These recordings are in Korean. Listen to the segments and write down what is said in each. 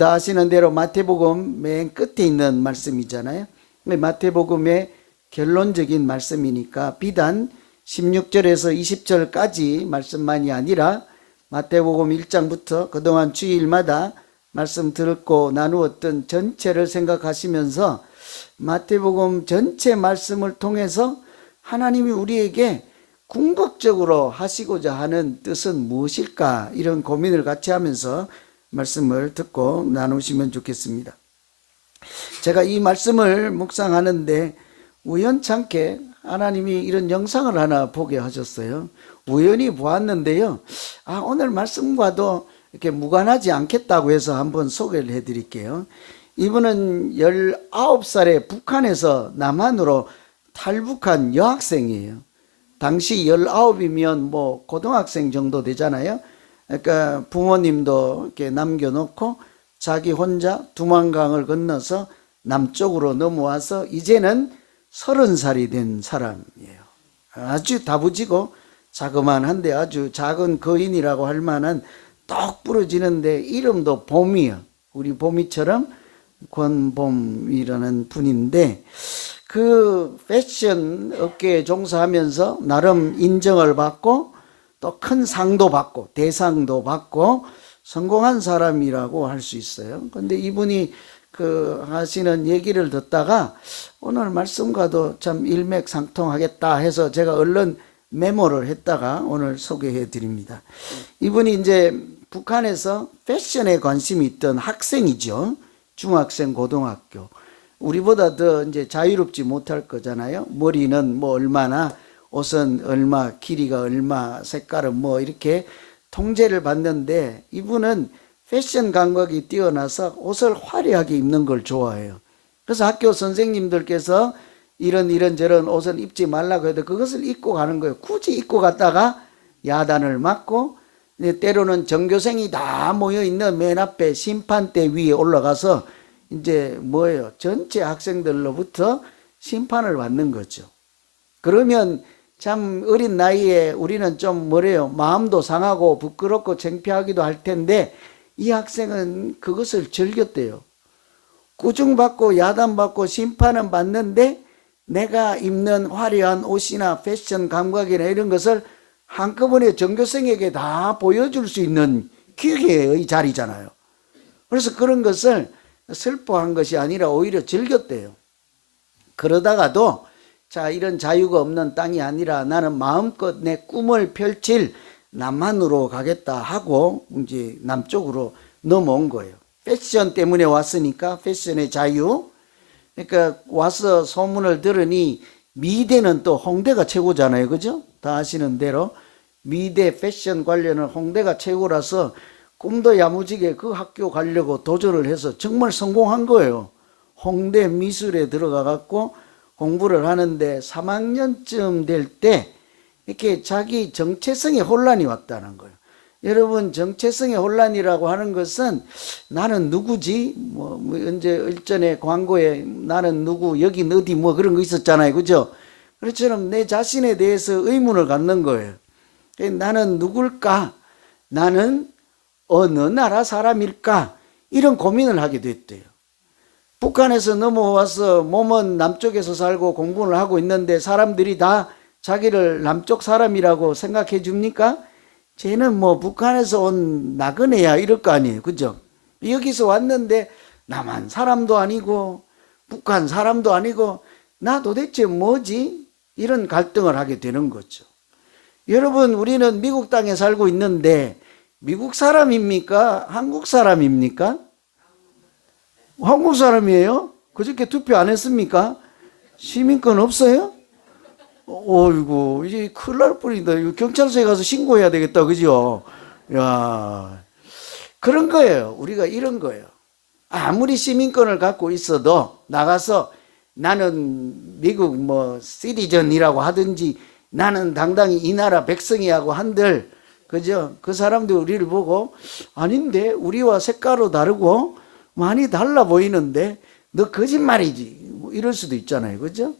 다 아시는 대로 마태복음 맨 끝에 있는 말씀이잖아요. 마태복음의 결론적인 말씀이니까 비단 16절에서 20절까지 말씀만이 아니라 마태복음 1장부터 그동안 주일마다 말씀 듣고 나누었던 전체를 생각하시면서 마태복음 전체 말씀을 통해서 하나님이 우리에게 궁극적으로 하시고자 하는 뜻은 무엇일까, 이런 고민을 같이 하면서 말씀을 듣고 나누시면 좋겠습니다. 제가 이 말씀을 묵상하는데 우연찮게 하나님이 이런 영상을 하나 보게 하셨어요. 우연히 보았는데요, 오늘 말씀과도 이렇게 무관하지 않겠다고 해서 한번 소개를 해드릴게요. 이분은 19살에 북한에서 남한으로 탈북한 여학생이에요. 당시 19이면 뭐 고등학생 정도 되잖아요. 그러니까 부모님도 이렇게 남겨놓고 자기 혼자 두만강을 건너서 남쪽으로 넘어와서 이제는 30살이 된 사람이에요. 아주 다부지고 자그만한데 아주 작은 거인이라고 할 만한 똑 부러지는데 이름도 봄이요. 우리 봄이처럼 권봄이라는 분인데 그 패션 업계에 종사하면서 나름 인정을 받고 또 큰 상도 받고 대상도 받고 성공한 사람이라고 할 수 있어요. 근데 이분이 그 하시는 얘기를 듣다가 오늘 말씀과도 참 일맥상통하겠다 해서 제가 얼른 메모를 했다가 오늘 소개해 드립니다. 이분이 이제 북한에서 패션에 관심이 있던 학생이죠. 중학생, 고등학교. 우리보다 더 이제 자유롭지 못할 거잖아요. 머리는 뭐 얼마나, 옷은 얼마, 길이가 얼마, 색깔은 뭐 이렇게 통제를 받는데 이분은 패션 감각이 뛰어나서 옷을 화려하게 입는 걸 좋아해요. 그래서 학교 선생님들께서 이런저런 옷을 입지 말라고 해도 그것을 입고 가는 거예요. 굳이 입고 갔다가 야단을 맞고, 때로는 전교생이 다 모여있는 맨 앞에 심판대 위에 올라가서 이제 뭐예요? 전체 학생들로부터 심판을 받는 거죠. 그러면 참 어린 나이에 우리는 좀 뭐래요? 마음도 상하고 부끄럽고 창피하기도 할 텐데 이 학생은 그것을 즐겼대요. 꾸중받고 야단받고 심판은 받는데 내가 입는 화려한 옷이나 패션 감각이나 이런 것을 한꺼번에 전교생에게 다 보여줄 수 있는 기회의 자리잖아요. 그래서 그런 것을 슬퍼한 것이 아니라 오히려 즐겼대요. 그러다가도 자, 이런 자유가 없는 땅이 아니라 나는 마음껏 내 꿈을 펼칠 남한으로 가겠다 하고 이제 남쪽으로 넘어온 거예요. 패션 때문에 왔으니까 패션의 자유. 그러니까 와서 소문을 들으니 미대는 또 홍대가 최고잖아요. 그죠? 다 아시는 대로 미대 패션 관련은 홍대가 최고라서 꿈도 야무지게 그 학교 가려고 도전을 해서 정말 성공한 거예요. 홍대 미술에 들어가 갖고 공부를 하는데 3학년쯤 될 때 이렇게 자기 정체성에 혼란이 왔다는 거예요. 여러분, 정체성의 혼란이라고 하는 것은 나는 누구지? 뭐 언제 일전에 광고에 나는 누구, 여긴 어디 뭐 그런 거 있었잖아요. 그죠? 그렇처럼 내 자신에 대해서 의문을 갖는 거예요. 나는 누굴까? 나는 어느 나라 사람일까? 이런 고민을 하게 됐대요. 북한에서 넘어와서 몸은 남쪽에서 살고 공부를 하고 있는데 사람들이 다 자기를 남쪽 사람이라고 생각해 줍니까? 쟤는 뭐 북한에서 온 나그네야 이럴 거 아니에요. 그죠? 여기서 왔는데 남한 사람도 아니고 북한 사람도 아니고 나 도대체 뭐지? 이런 갈등을 하게 되는 거죠. 여러분, 우리는 미국 땅에 살고 있는데 미국 사람입니까? 한국 사람입니까? 한국 사람이에요? 그저께 투표 안 했습니까? 시민권 없어요? 어이구, 이제 큰일 날 뻔이다. 경찰서에 가서 신고해야 되겠다. 그죠? 야, 그런 거예요. 우리가 이런 거예요. 아무리 시민권을 갖고 있어도 나가서 나는 미국 뭐 시티즌이라고 하든지 나는 당당히 이 나라 백성이라고 한들, 그죠? 그 사람들 우리를 보고 아닌데 우리와 색깔도 다르고 많이 달라 보이는데 너 거짓말이지 뭐 이럴 수도 있잖아요. 그죠?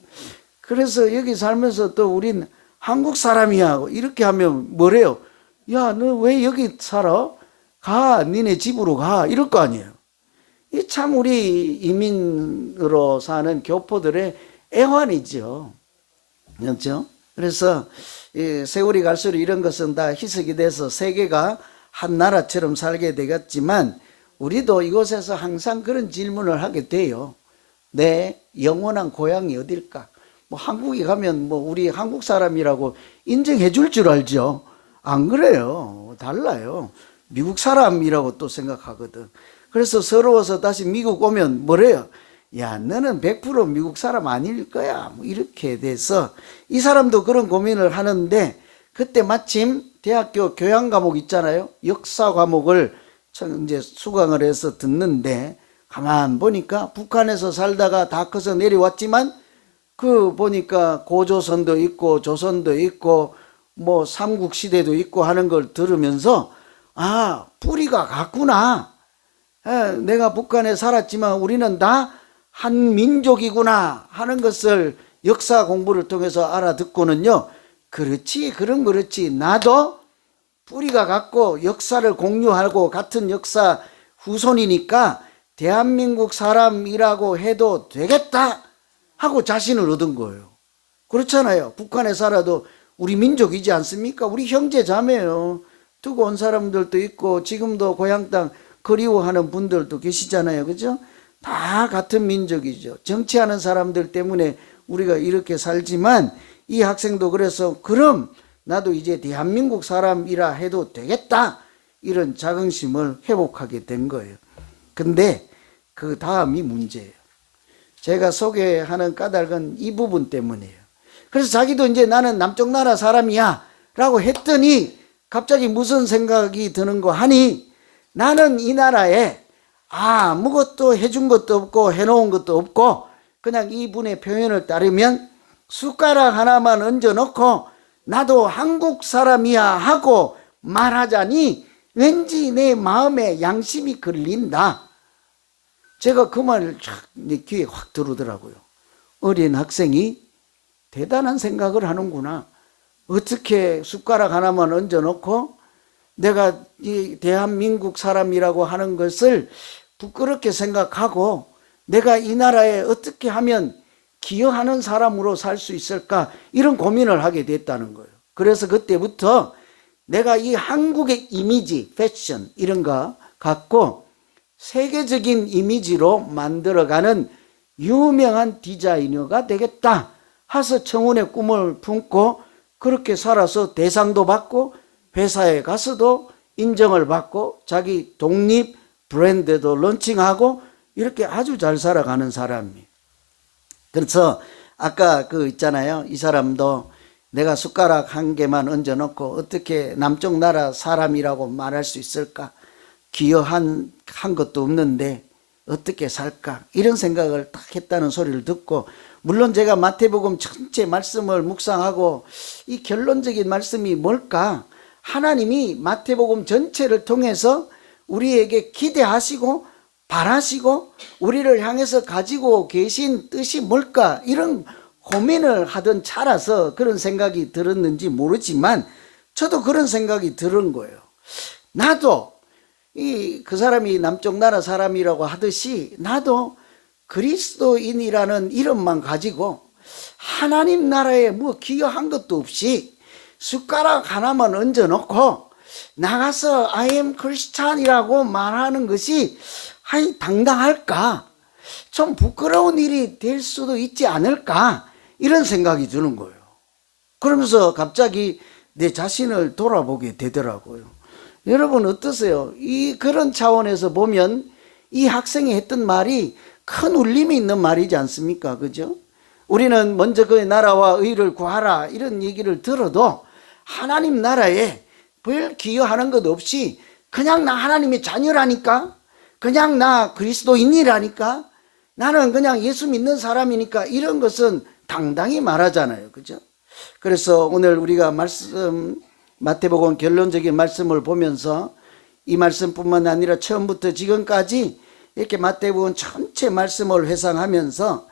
그래서 여기 살면서 또 우린 한국 사람이야 이렇게 하면 뭐래요? 야, 너 왜 여기 살아? 가, 니네 집으로 가 이럴 거 아니에요. 이 참 우리 이민으로 사는 교포들의 애환이죠. 그렇죠? 그래서 세월이 갈수록 이런 것은 다 희석이 돼서 세계가 한 나라처럼 살게 되겠지만 우리도 이곳에서 항상 그런 질문을 하게 돼요. 내 영원한 고향이 어딜까? 뭐 한국에 가면 뭐 우리 한국 사람이라고 인정해 줄 줄 알죠. 안 그래요. 달라요. 미국 사람이라고 또 생각하거든. 그래서 서러워서 다시 미국 오면 뭐래요? 야, 너는 100% 미국 사람 아닐 거야. 뭐 이렇게 돼서 이 사람도 그런 고민을 하는데 그때 마침 대학교 교양 과목 있잖아요. 역사 과목을 이제 수강을 해서 듣는데 가만 보니까 북한에서 살다가 다 커서 내려왔지만 그 보니까 고조선도 있고 조선도 있고 뭐 삼국시대도 있고 하는 걸 들으면서 아, 뿌리가 같구나. 내가 북한에 살았지만 우리는 다 한 민족이구나 하는 것을 역사 공부를 통해서 알아듣고는요. 그렇지, 그럼 그렇지. 나도 뿌리가 같고 역사를 공유하고 같은 역사 후손이니까 대한민국 사람이라고 해도 되겠다 하고 자신을 얻은 거예요. 그렇잖아요. 북한에 살아도 우리 민족이지 않습니까? 우리 형제 자매요. 두고 온 사람들도 있고 지금도 고향 땅 그리워하는 분들도 계시잖아요. 그죠? 다 같은 민족이죠. 정치하는 사람들 때문에 우리가 이렇게 살지만 이 학생도 그래서 그럼 나도 이제 대한민국 사람이라 해도 되겠다 이런 자긍심을 회복하게 된 거예요. 근데 그 다음이 문제예요. 제가 소개하는 까닭은 이 부분 때문이에요. 그래서 자기도 이제 나는 남쪽 나라 사람이야 라고 했더니 갑자기 무슨 생각이 드는 거 하니 나는 이 나라에 아무것도 해준 것도 없고 해놓은 것도 없고 그냥 이분의 표현을 따르면 숟가락 하나만 얹어놓고 나도 한국 사람이야 하고 말하자니 왠지 내 마음에 양심이 걸린다. 제가 그 말을 내 귀에 확 들어오더라고요. 어린 학생이 대단한 생각을 하는구나. 어떻게 숟가락 하나만 얹어놓고 내가 이 대한민국 사람이라고 하는 것을 부끄럽게 생각하고 내가 이 나라에 어떻게 하면 기여하는 사람으로 살 수 있을까 이런 고민을 하게 됐다는 거예요. 그래서 그때부터 내가 이 한국의 이미지, 패션 이런 거 갖고 세계적인 이미지로 만들어가는 유명한 디자이너가 되겠다 하서 청운의 꿈을 품고 그렇게 살아서 대상도 받고 회사에 가서도 인정을 받고 자기 독립 브랜드도 런칭하고 이렇게 아주 잘 살아가는 사람이에요. 그래서 아까 그 있잖아요. 이 사람도 내가 숟가락 한 개만 얹어놓고 어떻게 남쪽 나라 사람이라고 말할 수 있을까? 기여한 것도 없는데 어떻게 살까? 이런 생각을 딱 했다는 소리를 듣고 물론 제가 마태복음 전체 말씀을 묵상하고 이 결론적인 말씀이 뭘까? 하나님이 마태복음 전체를 통해서 우리에게 기대하시고 바라시고 우리를 향해서 가지고 계신 뜻이 뭘까? 이런 고민을 하던 차라서 그런 생각이 들었는지 모르지만 저도 그런 생각이 들은 거예요. 나도 그 사람이 남쪽 나라 사람이라고 하듯이 나도 그리스도인이라는 이름만 가지고 하나님 나라에 뭐 기여한 것도 없이 숟가락 하나만 얹어놓고 나가서 I am Christian이라고 말하는 것이 당당할까? 좀 부끄러운 일이 될 수도 있지 않을까? 이런 생각이 드는 거예요. 그러면서 갑자기 내 자신을 돌아보게 되더라고요. 여러분 어떠세요? 그런 차원에서 보면 이 학생이 했던 말이 큰 울림이 있는 말이지 않습니까? 그죠? 우리는 먼저 그의 나라와 의를 구하라 이런 얘기를 들어도 하나님 나라에 별 기여하는 것 없이 그냥 나 하나님의 자녀라니까, 그냥 나 그리스도인이라니까, 나는 그냥 예수 믿는 사람이니까 이런 것은 당당히 말하잖아요. 그죠? 그래서 오늘 우리가 마태복음 결론적인 말씀을 보면서 이 말씀뿐만 아니라 처음부터 지금까지 이렇게 마태복음 전체 말씀을 회상하면서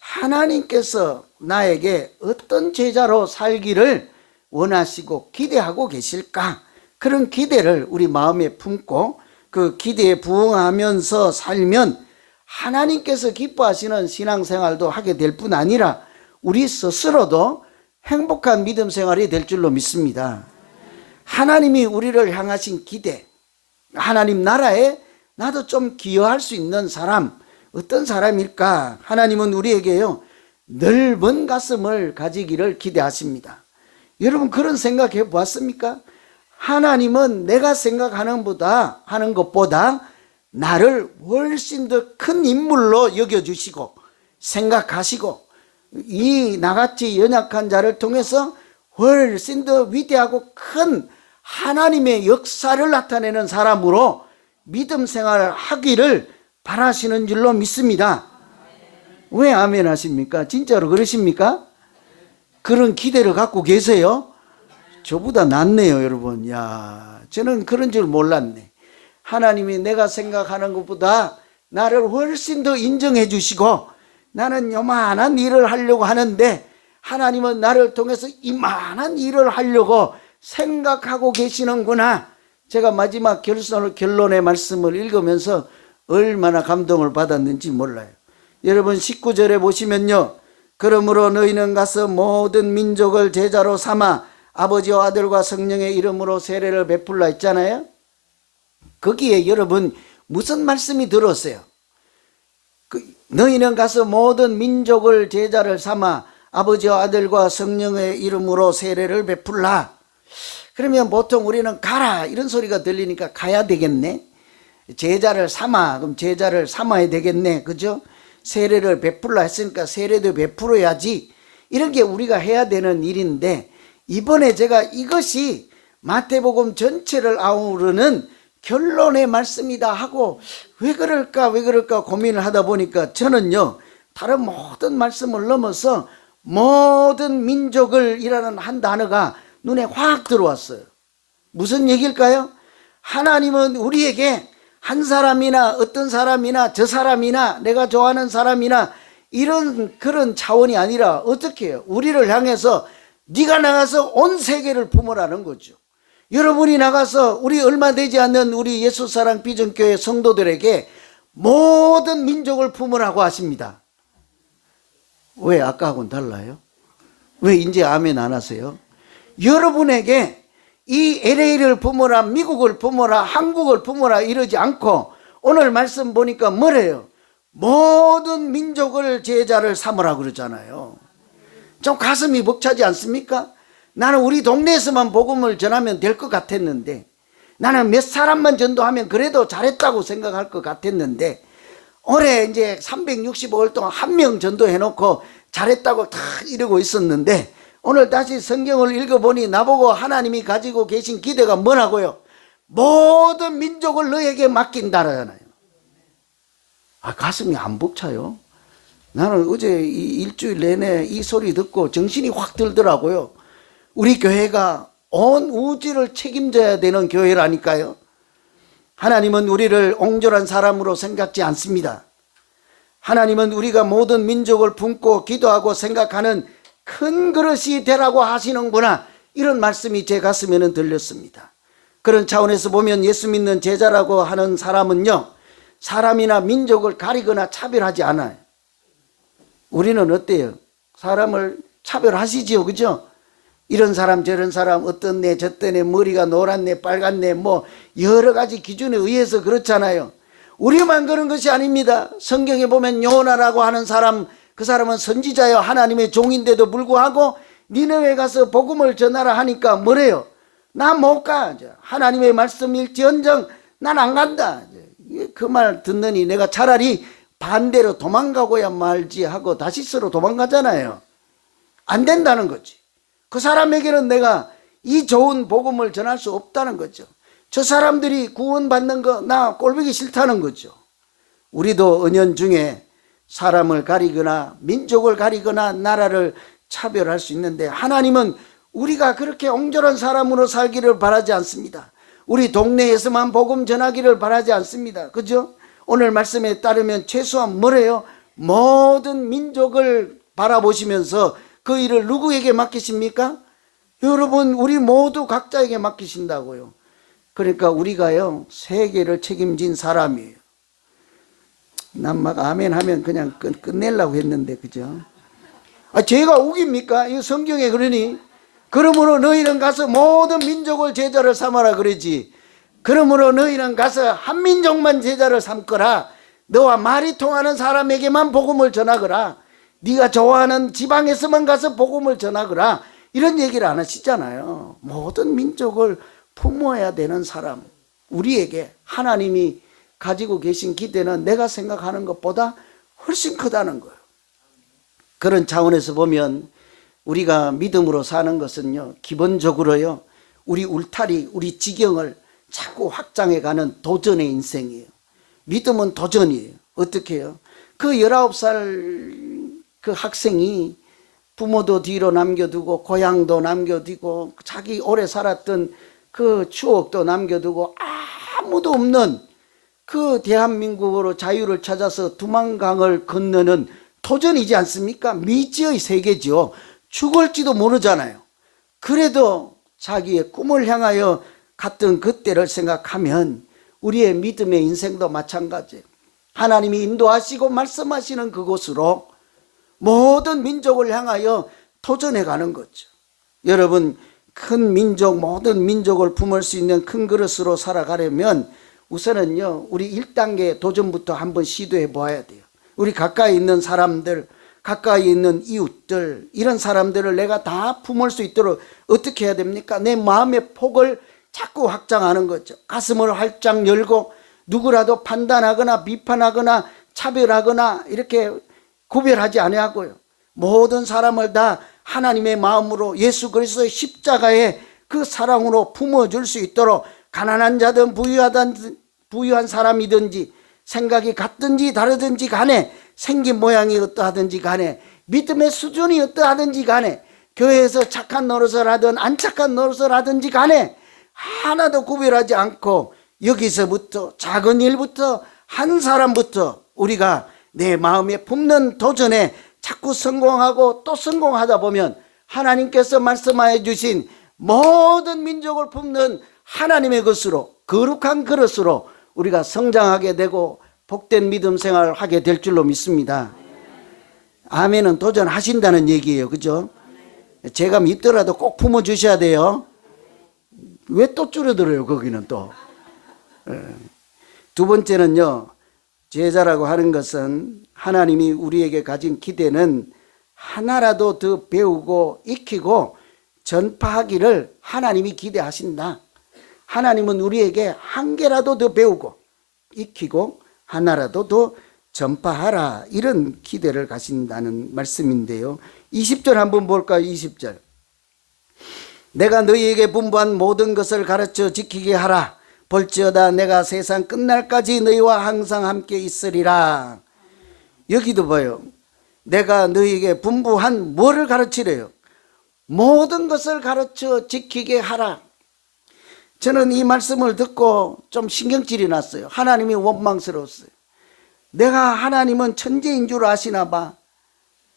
하나님께서 나에게 어떤 제자로 살기를 원하시고 기대하고 계실까? 그런 기대를 우리 마음에 품고 그 기대에 부응하면서 살면 하나님께서 기뻐하시는 신앙생활도 하게 될 뿐 아니라 우리 스스로도 행복한 믿음 생활이 될 줄로 믿습니다. 하나님이 우리를 향하신 기대, 하나님 나라에 나도 좀 기여할 수 있는 사람, 어떤 사람일까? 하나님은 우리에게요, 넓은 가슴을 가지기를 기대하십니다. 여러분 그런 생각해 보았습니까? 하나님은 내가 생각하는 것보다 나를 훨씬 더 큰 인물로 여겨주시고 생각하시고 이 나같이 연약한 자를 통해서 훨씬 더 위대하고 큰 하나님의 역사를 나타내는 사람으로 믿음 생활을 하기를 바라시는 줄로 믿습니다. 왜 아멘 하십니까? 진짜로 그러십니까? 그런 기대를 갖고 계세요? 저보다 낫네요, 여러분. 야, 저는 그런 줄 몰랐네. 하나님이 내가 생각하는 것보다 나를 훨씬 더 인정해 주시고 나는 요만한 일을 하려고 하는데 하나님은 나를 통해서 이만한 일을 하려고 생각하고 계시는구나. 제가 마지막 결론의 말씀을 읽으면서 얼마나 감동을 받았는지 몰라요. 여러분 19절에 보시면요, 그러므로 너희는 가서 모든 민족을 제자로 삼아 아버지와 아들과 성령의 이름으로 세례를 베풀라 했잖아요. 거기에 여러분 무슨 말씀이 들었어요? 너희는 가서 모든 민족을 제자를 삼아 아버지와 아들과 성령의 이름으로 세례를 베풀라. 그러면 보통 우리는 가라 이런 소리가 들리니까 가야 되겠네. 제자를 삼아, 그럼 제자를 삼아야 되겠네, 그죠? 세례를 베풀라 했으니까 세례도 베풀어야지. 이런 게 우리가 해야 되는 일인데 이번에 제가 이것이 마태복음 전체를 아우르는 결론의 말씀이다 하고 왜 그럴까 고민을 하다 보니까 저는요, 다른 모든 말씀을 넘어서 모든 민족을 이라는 한 단어가 눈에 확 들어왔어요. 무슨 얘기일까요? 하나님은 우리에게 한 사람이나 어떤 사람이나 저 사람이나 내가 좋아하는 사람이나 이런 그런 차원이 아니라 어떻게 해요? 우리를 향해서 네가 나가서 온 세계를 품으라는 거죠. 여러분이 나가서 우리 얼마 되지 않는 우리 예수사랑 비전교회 성도들에게 모든 민족을 품으라고 하십니다. 왜 아까하고는 달라요? 왜 이제 아멘 안 하세요? 여러분에게 이 LA를 품어라, 미국을 품어라, 한국을 품어라 이러지 않고 오늘 말씀 보니까 뭐래요? 모든 민족을 제자를 삼으라 그러잖아요. 좀 가슴이 벅차지 않습니까? 나는 우리 동네에서만 복음을 전하면 될 것 같았는데, 나는 몇 사람만 전도하면 그래도 잘했다고 생각할 것 같았는데, 올해 이제 365일 동안 한 명 전도해놓고 잘했다고 다 이러고 있었는데, 오늘 다시 성경을 읽어보니 나보고 하나님이 가지고 계신 기대가 뭐라고요? 모든 민족을 너에게 맡긴다라잖아요. 가슴이 안 벅차요. 나는 어제 이 일주일 내내 이 소리 듣고 정신이 확 들더라고요. 우리 교회가 온 우주를 책임져야 되는 교회라니까요. 하나님은 우리를 옹졸한 사람으로 생각지 않습니다. 하나님은 우리가 모든 민족을 품고 기도하고 생각하는 큰 그릇이 되라고 하시는구나, 이런 말씀이 제 가슴에는 들렸습니다. 그런 차원에서 보면 예수 믿는 제자라고 하는 사람은요, 사람이나 민족을 가리거나 차별하지 않아요. 우리는 어때요? 사람을 차별하시지요, 그죠? 이런 사람 저런 사람, 어떤 애 저떤 애, 머리가 노랗네 빨갛네 뭐 여러 가지 기준에 의해서 그렇잖아요. 우리만 그런 것이 아닙니다. 성경에 보면 요나라고 하는 사람, 그 사람은 선지자여 하나님의 종인데도 불구하고 니네에 가서 복음을 전하라 하니까 뭐래요? 나 못 가. 하나님의 말씀일지언정 난 안 간다. 그 말 듣느니 내가 차라리 반대로 도망가고야 말지 하고 다시스로 도망가잖아요. 안 된다는 거지. 그 사람에게는 내가 이 좋은 복음을 전할 수 없다는 거죠. 저 사람들이 구원받는 거 나 꼴보기 싫다는 거죠. 우리도 은연중에 사람을 가리거나 민족을 가리거나 나라를 차별할 수 있는데 하나님은 우리가 그렇게 옹졸한 사람으로 살기를 바라지 않습니다. 우리 동네에서만 복음 전하기를 바라지 않습니다. 그죠? 오늘 말씀에 따르면 최소한 뭐래요? 모든 민족을 바라보시면서 그 일을 누구에게 맡기십니까? 여러분, 우리 모두 각자에게 맡기신다고요. 그러니까 우리가요, 세계를 책임진 사람이에요. 난 막 아멘 하면 그냥 끝내려고 했는데, 그죠? 제가 우깁니까? 이 성경에 그러니, 그러므로 너희는 가서 모든 민족을 제자를 삼아라 그러지. 그러므로 너희는 가서 한 민족만 제자를 삼거라. 너와 말이 통하는 사람에게만 복음을 전하거라. 네가 좋아하는 지방에서만 가서 복음을 전하거라. 이런 얘기를 안 하시잖아요. 모든 민족을 품어야 되는 사람, 우리에게 하나님이 가지고 계신 기대는 내가 생각하는 것보다 훨씬 크다는 거예요. 그런 차원에서 보면 우리가 믿음으로 사는 것은요, 기본적으로요, 우리 울타리, 우리 지경을 자꾸 확장해가는 도전의 인생이에요. 믿음은 도전이에요. 어떻게 해요? 그 19살 그 학생이 부모도 뒤로 남겨두고 고향도 남겨두고 자기 오래 살았던 그 추억도 남겨두고 아무도 없는 그 대한민국으로 자유를 찾아서 두만강을 건너는 도전이지 않습니까? 미지의 세계죠. 죽을지도 모르잖아요. 그래도 자기의 꿈을 향하여 갔던 그때를 생각하면 우리의 믿음의 인생도 마찬가지예요. 하나님이 인도하시고 말씀하시는 그곳으로 모든 민족을 향하여 도전해 가는 거죠. 여러분, 큰 민족, 모든 민족을 품을 수 있는 큰 그릇으로 살아가려면 우선은요, 우리 1단계 도전부터 한번 시도해 보아야 돼요. 우리 가까이 있는 사람들, 가까이 있는 이웃들, 이런 사람들을 내가 다 품을 수 있도록 어떻게 해야 됩니까? 내 마음의 폭을 자꾸 확장하는 거죠. 가슴을 활짝 열고 누구라도 판단하거나 비판하거나 차별하거나 이렇게 구별하지 아니하고요, 모든 사람을 다 하나님의 마음으로 예수 그리스도의 십자가의 그 사랑으로 품어줄 수 있도록, 가난한 자든 부유한 사람이든지 생각이 같든지 다르든지 간에, 생긴 모양이 어떠하든지 간에, 믿음의 수준이 어떠하든지 간에, 교회에서 착한 노릇을 하든 안 착한 노릇을 하든지 간에 하나도 구별하지 않고 여기서부터 작은 일부터 한 사람부터 우리가 내 마음에 품는 도전에 자꾸 성공하고 또 성공하다 보면 하나님께서 말씀하여 주신 모든 민족을 품는 하나님의 것으로, 거룩한 그릇으로 우리가 성장하게 되고 복된 믿음 생활을 하게 될 줄로 믿습니다. 아멘은 도전하신다는 얘기예요. 그죠? 제가 믿더라도 꼭 품어주셔야 돼요. 왜 또 줄어들어요? 거기는 또. 두 번째는요, 제자라고 하는 것은 하나님이 우리에게 가진 기대는 하나라도 더 배우고 익히고 전파하기를 하나님이 기대하신다. 하나님은 우리에게 한 개라도 더 배우고 익히고 하나라도 더 전파하라, 이런 기대를 가신다는 말씀인데요. 20절 한번 볼까요? 20절. 내가 너희에게 분부한 모든 것을 가르쳐 지키게 하라. 볼지어다 내가 세상 끝날까지 너희와 항상 함께 있으리라. 여기도 봐요. 내가 너희에게 분부한 뭐를 가르치래요? 모든 것을 가르쳐 지키게 하라. 저는 이 말씀을 듣고 좀 신경질이 났어요. 하나님이 원망스러웠어요. 내가 하나님은 천재인 줄 아시나 봐.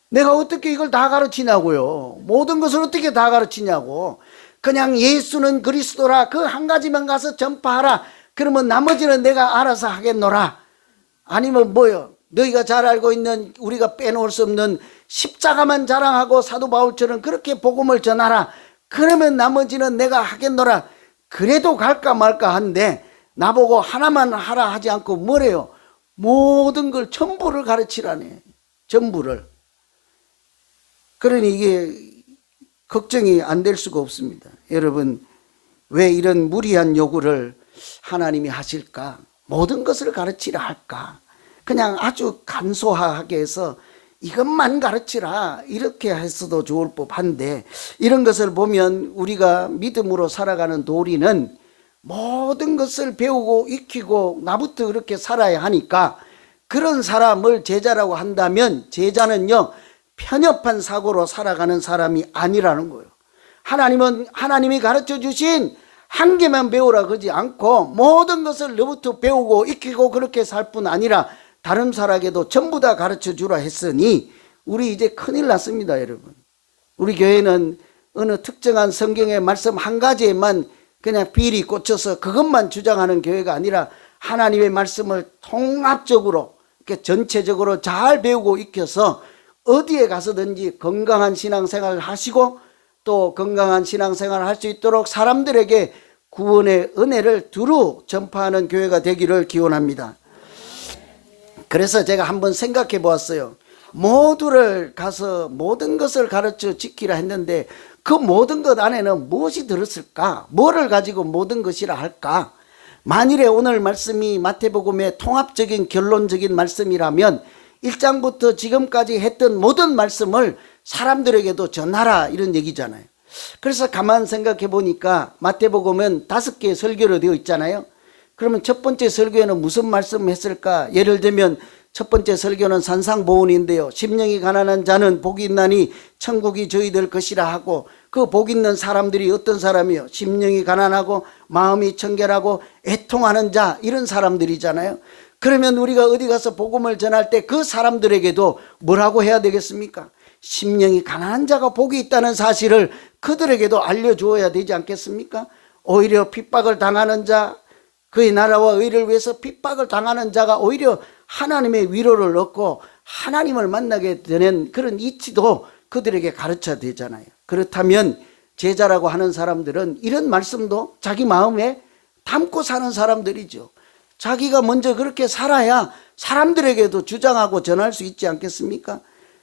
내가 어떻게 이걸 다 가르치냐고요. 모든 것을 어떻게 다 가르치냐고. 그냥 예수는 그리스도라, 그 한 가지만 가서 전파하라. 그러면 나머지는 내가 알아서 하겠노라. 아니면 뭐요? 너희가 잘 알고 있는, 우리가 빼놓을 수 없는 십자가만 자랑하고 사도 바울처럼 그렇게 복음을 전하라. 그러면 나머지는 내가 하겠노라. 그래도 갈까 말까 한데 나보고 하나만 하라 하지 않고 뭐래요? 모든 걸 전부를 가르치라네. 전부를. 그러니 이게 걱정이 안 될 수가 없습니다. 여러분, 왜 이런 무리한 요구를 하나님이 하실까? 모든 것을 가르치라 할까? 그냥 아주 간소하게 해서 이것만 가르치라 이렇게 했어도 좋을 법한데, 이런 것을 보면 우리가 믿음으로 살아가는 도리는 모든 것을 배우고 익히고 나부터 그렇게 살아야 하니까, 그런 사람을 제자라고 한다면 제자는요, 편협한 사고로 살아가는 사람이 아니라는 거예요. 하나님은 하나님이 가르쳐 주신 한 개만 배우라 그러지 않고 모든 것을 너부터 배우고 익히고 그렇게 살 뿐 아니라 다른 사람에게도 전부 다 가르쳐 주라 했으니 우리 이제 큰일 났습니다. 여러분, 우리 교회는 어느 특정한 성경의 말씀 한 가지에만 그냥 비리 꽂혀서 그것만 주장하는 교회가 아니라 하나님의 말씀을 통합적으로 이렇게 전체적으로 잘 배우고 익혀서 어디에 가서든지 건강한 신앙생활을 하시고 또 건강한 신앙생활을 할 수 있도록 사람들에게 구원의 은혜를 두루 전파하는 교회가 되기를 기원합니다. 그래서 제가 한번 생각해 보았어요. 모두를 가서 모든 것을 가르쳐 지키라 했는데 그 모든 것 안에는 무엇이 들었을까? 뭐를 가지고 모든 것이라 할까? 만일에 오늘 말씀이 마태복음의 통합적인 결론적인 말씀이라면 1장부터 지금까지 했던 모든 말씀을 사람들에게도 전하라 이런 얘기잖아요. 그래서 가만 생각해 보니까 마태복음은 5개의 설교로 되어 있잖아요. 그러면 첫 번째 설교에는 무슨 말씀을 했을까? 예를 들면 첫 번째 설교는 산상보훈인데요. 심령이 가난한 자는 복이 있나니 천국이 저희들 것이라 하고 그 복 있는 사람들이 어떤 사람이요? 심령이 가난하고 마음이 청결하고 애통하는 자 이런 사람들이잖아요. 그러면 우리가 어디 가서 복음을 전할 때 그 사람들에게도 뭐라고 해야 되겠습니까? 심령이 가난한 자가 복이 있다는 사실을 그들에게도 알려주어야 되지 않겠습니까? 오히려 핍박을 당하는 자, 그의 나라와 의를 위해서 핍박을 당하는 자가 오히려 하나님의 위로를 얻고 하나님을 만나게 되는 그런 이치도 그들에게 가르쳐야 되잖아요. 그렇다면 제자라고 하는 사람들은 이런 말씀도 자기 마음에 담고 사는 사람들이죠. 자기가 먼저 그렇게 살아야 사람들에게도 주장하고 전할 수 있지 않겠습니까?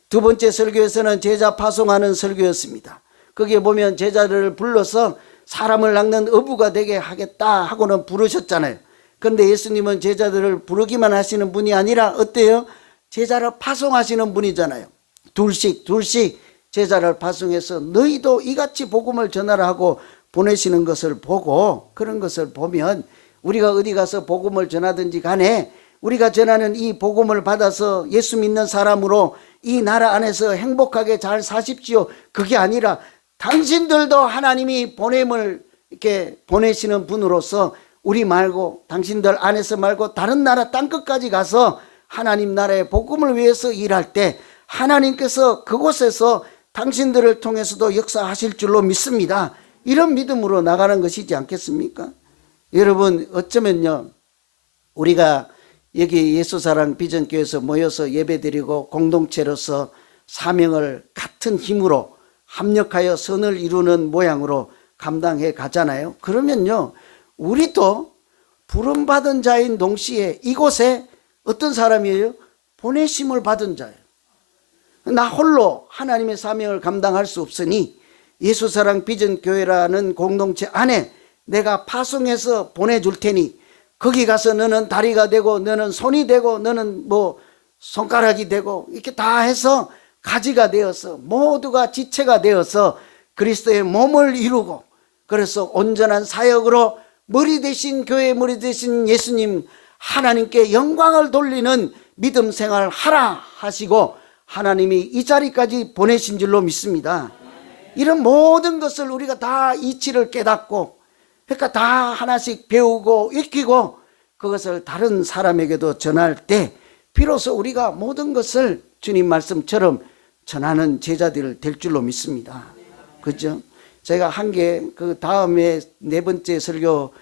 두 번째 설교에서는 제자 파송하는 설교였습니다. 거기에 보면 제자들을 불러서 사람을 낚는 어부가 되게 하겠다 하고는 부르셨잖아요. 그런데 예수님은 제자들을 부르기만 하시는 분이 아니라 어때요? 제자를 파송하시는 분이잖아요. 둘씩 제자를 파송해서 너희도 이같이 복음을 전하라 하고 보내시는 것을 보고 그런 것을 보면 우리가 어디 가서 복음을 전하든지 간에 우리가 전하는 이 복음을 받아서 예수 믿는 사람으로 이 나라 안에서 행복하게 잘 사십시오. 그게 아니라 당신들도 하나님이 보냄을 이렇게 보내시는 분으로서 우리 말고 당신들 안에서 말고 다른 나라 땅끝까지 가서 하나님 나라의 복음을 위해서 일할 때 하나님께서 그곳에서 당신들을 통해서도 역사하실 줄로 믿습니다. 이런 믿음으로 나가는 것이지 않겠습니까? 여러분 어쩌면요 우리가 여기 예수사랑 비전교회에서 모여서 예배드리고 공동체로서 사명을 같은 힘으로 합력하여 선을 이루는 모양으로 감당해 가잖아요. 그러면요 우리도 부름받은 자인 동시에 이곳에 어떤 사람이에요? 보내심을 받은 자예요. 나 홀로 하나님의 사명을 감당할 수 없으니 예수사랑 비전교회라는 공동체 안에 내가 파송해서 보내줄 테니 거기 가서 너는 다리가 되고 너는 손이 되고 너는 뭐 손가락이 되고 이렇게 다 해서 가지가 되어서 모두가 지체가 되어서 그리스도의 몸을 이루고 그래서 온전한 사역으로 머리 대신 교회 머리 대신 예수님 하나님께 영광을 돌리는 믿음 생활 하라 하시고 하나님이 이 자리까지 보내신 줄로 믿습니다. 이런 모든 것을 우리가 다 이치를 깨닫고 그러니까 다 하나씩 배우고 익히고 그것을 다른 사람에게도 전할 때 비로소 우리가 모든 것을 주님 말씀처럼 전하는 제자들 될 줄로 믿습니다. 그죠? 제가 한 게 그 다음에 4번째 설교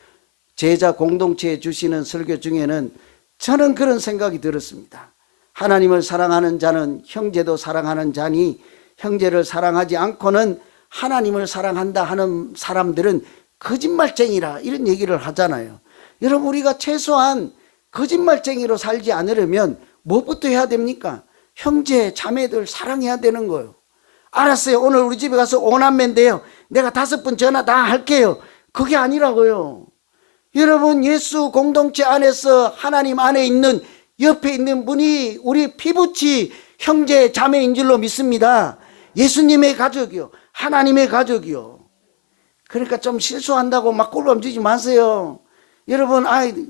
제자 공동체에 주시는 설교 중에는 저는 그런 생각이 들었습니다. 하나님을 사랑하는 자는 형제도 사랑하는 자니 형제를 사랑하지 않고는 하나님을 사랑한다 하는 사람들은 거짓말쟁이라 이런 얘기를 하잖아요. 여러분 우리가 최소한 거짓말쟁이로 살지 않으려면 무엇부터 해야 됩니까? 형제 자매들 사랑해야 되는 거예요. 알았어요. 오늘 우리 집에 가서 5남매인데요 내가 5분 전화 다 할게요. 그게 아니라고요. 여러분 예수 공동체 안에서 하나님 안에 있는 옆에 있는 분이 우리 피부치 형제 자매인 줄로 믿습니다. 예수님의 가족이요 하나님의 가족이요. 그러니까 좀 실수한다고 막 꿀밤지지 마세요. 여러분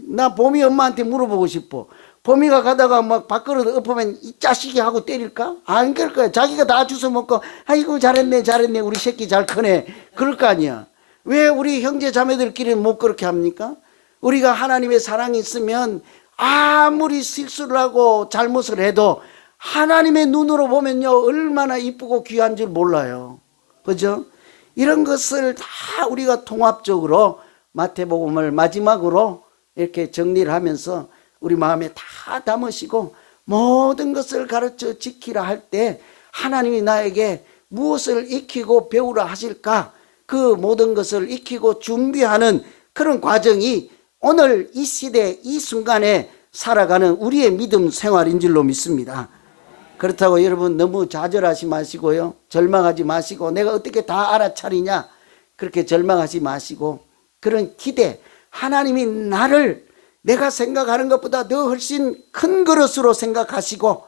나 봄이 엄마한테 물어보고 싶어. 봄이가 가다가 막 밥그릇 엎으면 이 자식이 하고 때릴까? 안 그럴 거야. 자기가 다 주워 먹고 아이고 잘했네 우리 새끼 잘 크네 그럴 거 아니야. 왜 우리 형제 자매들끼리는 못 그렇게 합니까? 우리가 하나님의 사랑이 있으면 아무리 실수를 하고 잘못을 해도 하나님의 눈으로 보면요 얼마나 이쁘고 귀한 줄 몰라요. 그죠? 이런 것을 다 우리가 통합적으로 마태복음을 마지막으로 이렇게 정리를 하면서 우리 마음에 다 담으시고 모든 것을 가르쳐 지키라 할 때 하나님이 나에게 무엇을 익히고 배우라 하실까? 그 모든 것을 익히고 준비하는 그런 과정이 오늘 이 시대 이 순간에 살아가는 우리의 믿음 생활인 줄로 믿습니다. 그렇다고 여러분 너무 좌절하지 마시고요, 절망하지 마시고 내가 어떻게 다 알아차리냐 그렇게 절망하지 마시고 그런 기대, 하나님이 나를 내가 생각하는 것보다 더 훨씬 큰 그릇으로 생각하시고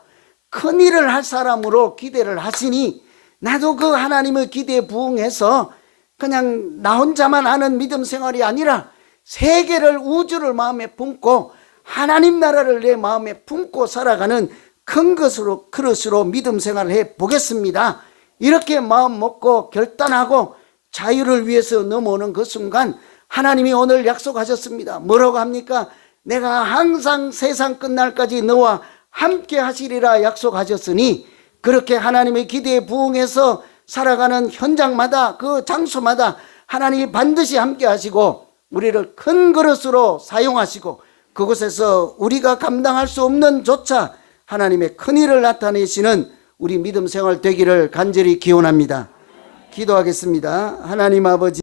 큰 일을 할 사람으로 기대를 하시니 나도 그 하나님의 기대에 부응해서 그냥 나 혼자만 하는 믿음 생활이 아니라 세계를, 우주를 마음에 품고 하나님 나라를 내 마음에 품고 살아가는 큰 것으로, 그릇으로 믿음 생활을 해 보겠습니다. 이렇게 마음 먹고 결단하고 자유를 위해서 넘어오는 그 순간 하나님이 오늘 약속하셨습니다. 뭐라고 합니까? 내가 항상 세상 끝날까지 너와 함께 하시리라 약속하셨으니 그렇게 하나님의 기대에 부응해서 살아가는 현장마다 그 장소마다 하나님이 반드시 함께 하시고 우리를 큰 그릇으로 사용하시고 그곳에서 우리가 감당할 수 없는 조차 하나님의 큰 일을 나타내시는 우리 믿음 생활 되기를 간절히 기원합니다. 기도하겠습니다. 하나님 아버지,